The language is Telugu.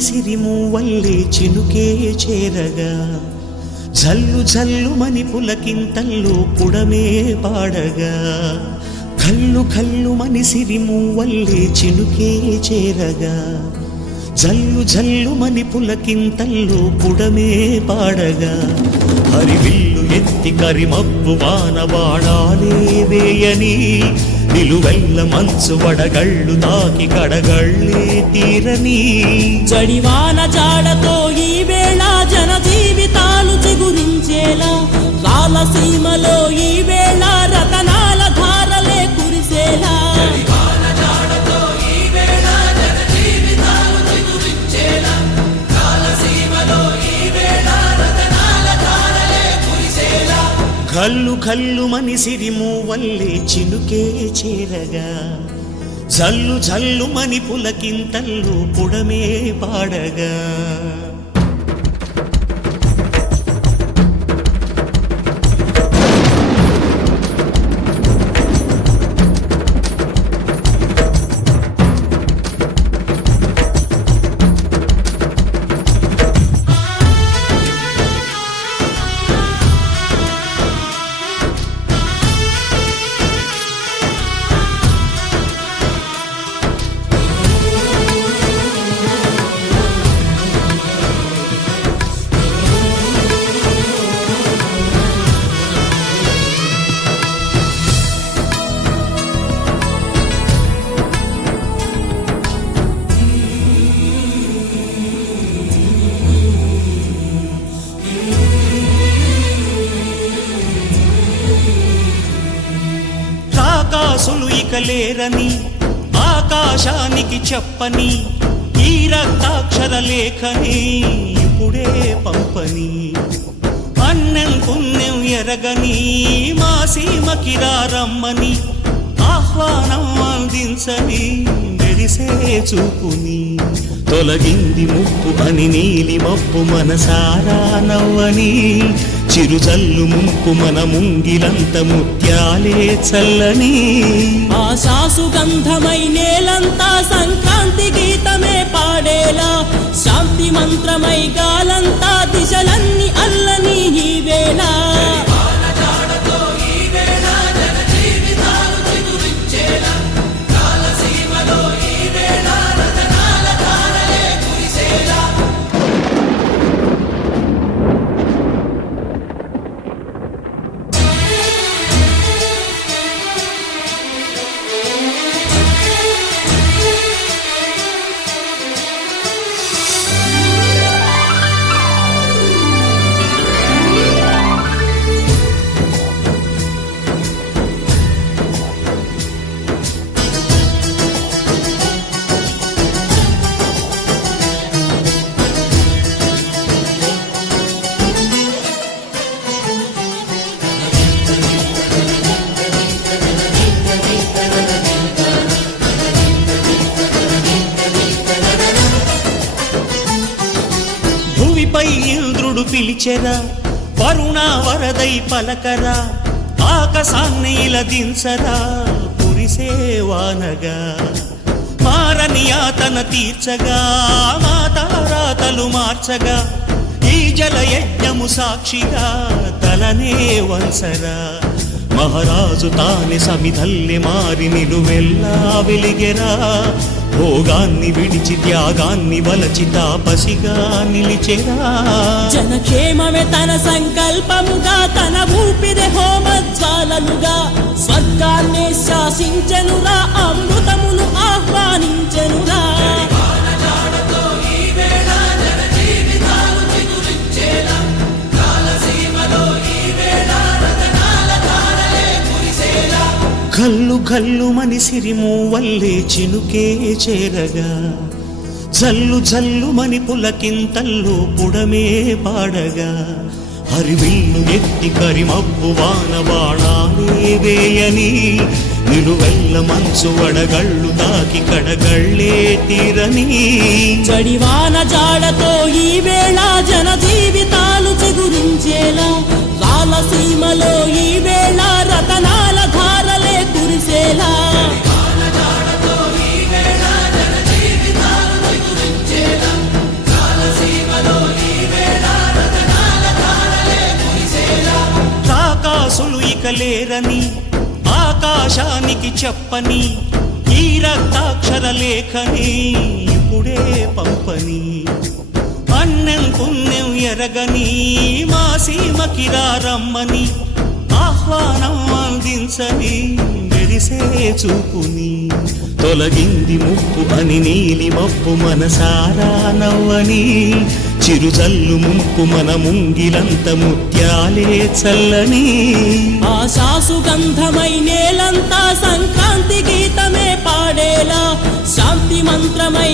సిరిమూవల్లే చినుకే చేరగా జల్లు జల్లుమని పులకింతల్లో పుడమే పాడగా కల్లు కల్లుమని సిరిమూవల్లే చినుకే చేరగా జల్లు జల్లుమని పులకింతల్లో పుడమే పాడగా హరివిల్లు ఎత్తి కరిమబ్బు వానవాడాలే వేయని నిలువెల్ల మంచు వడగళ్ళు తాకి కడగళ్ళే తీరని జడివాన జాడతో ఈ వేళ జన జీవితాలు చిగురించేలా రాలసీమలో ఈ వేళ రతనాల ధారలే కురిసేలా కల్లు కల్లుమని సిరిమూవల్లే చినుకే చేరగా జల్లు జల్లుమని పులకింతల్లో పుడమే పాడగా రాకాసులు ఇక లేరని ఆకాశానికి చెప్పని ఈ రక్తాక్షర లేఖని ఇప్పుడే పంపని అన్నం పుణ్యం ఎరగని మా సీమకి రమ్మని ఆహ్వానం అందించని మెరిసే చూపుని తొలగింది ముప్పు అని నీలి మప్పు మనసారా నవ్వని చిరుజల్లు ముంపు మన ముంగిలంత ముత్యాలే చల్లని ఆశాసు గంధమై నేలంతా సంక్రాంతి గీతమే పాడేలా శాంతి మంత్రమై గాలంతా దిశలన్నీ అల్లని ఈ వేళ ఇంద్రుడు పిలిచెరా వరుణ వరదై పలకరా ఆకాశాన్ని ఇలదించరా కురిసేవానగా మారని యాతన తీర్చగా మాతారాతలు మార్చగా ఈ జల యజ్ఞము సాక్షిగా తలనే వంచరా మహారాజు తానే సమిధల్లె మారి నిలువెల్లా వెలిగెరా భోగాన్ని విడిచి త్యాగాన్ని వలచి తాపసిగా నిలిచెరా జనక్షేమమే తన సంకల్పముగా తన ఊపిరి హోమజ్వాలలుగా స్వర్గాన్ని శాసించెనురా అమృతమును ఆహ్వానించెనురా కల్లు కల్లుమని సిరిమూవల్లే చినుకే చేరగా జల్లు జల్లుమని పులకింతల్లో పుడమే పాడగా హరివిల్లు ఎత్తి కరిమబ్బు వానవాడాలే వేయని నిలువెల్ల మంచు వడగళ్ళు తాకి కడగళ్ళే తీరని జడివాన జాడతో ఈ వేళ జన జీవితాలు చిగురించేలా రాలసీమలో ఈ వేళ రతనాల ధారలే కురిసేలా అడగలేరని ఆకాశానికి చెప్పని ఈ రక్తాక్షర లేఖని ఇప్పుడే పంపని అన్నం పుణ్యం ఎరగని మా సీమకిరా రమ్మని ఆహ్వానం అందించని మెరిసే చూపుని తొలగింది ముప్పు అని నీలి మప్పు మనసారా నవ్వని చిరుజల్లు ముంపు మన ముంగిలంత ముత్యాలే చల్లని ఆశాసు గంధమై నేలంతా సంక్రాంతి గీతమే పాడేలా శాంతి మంత్రమై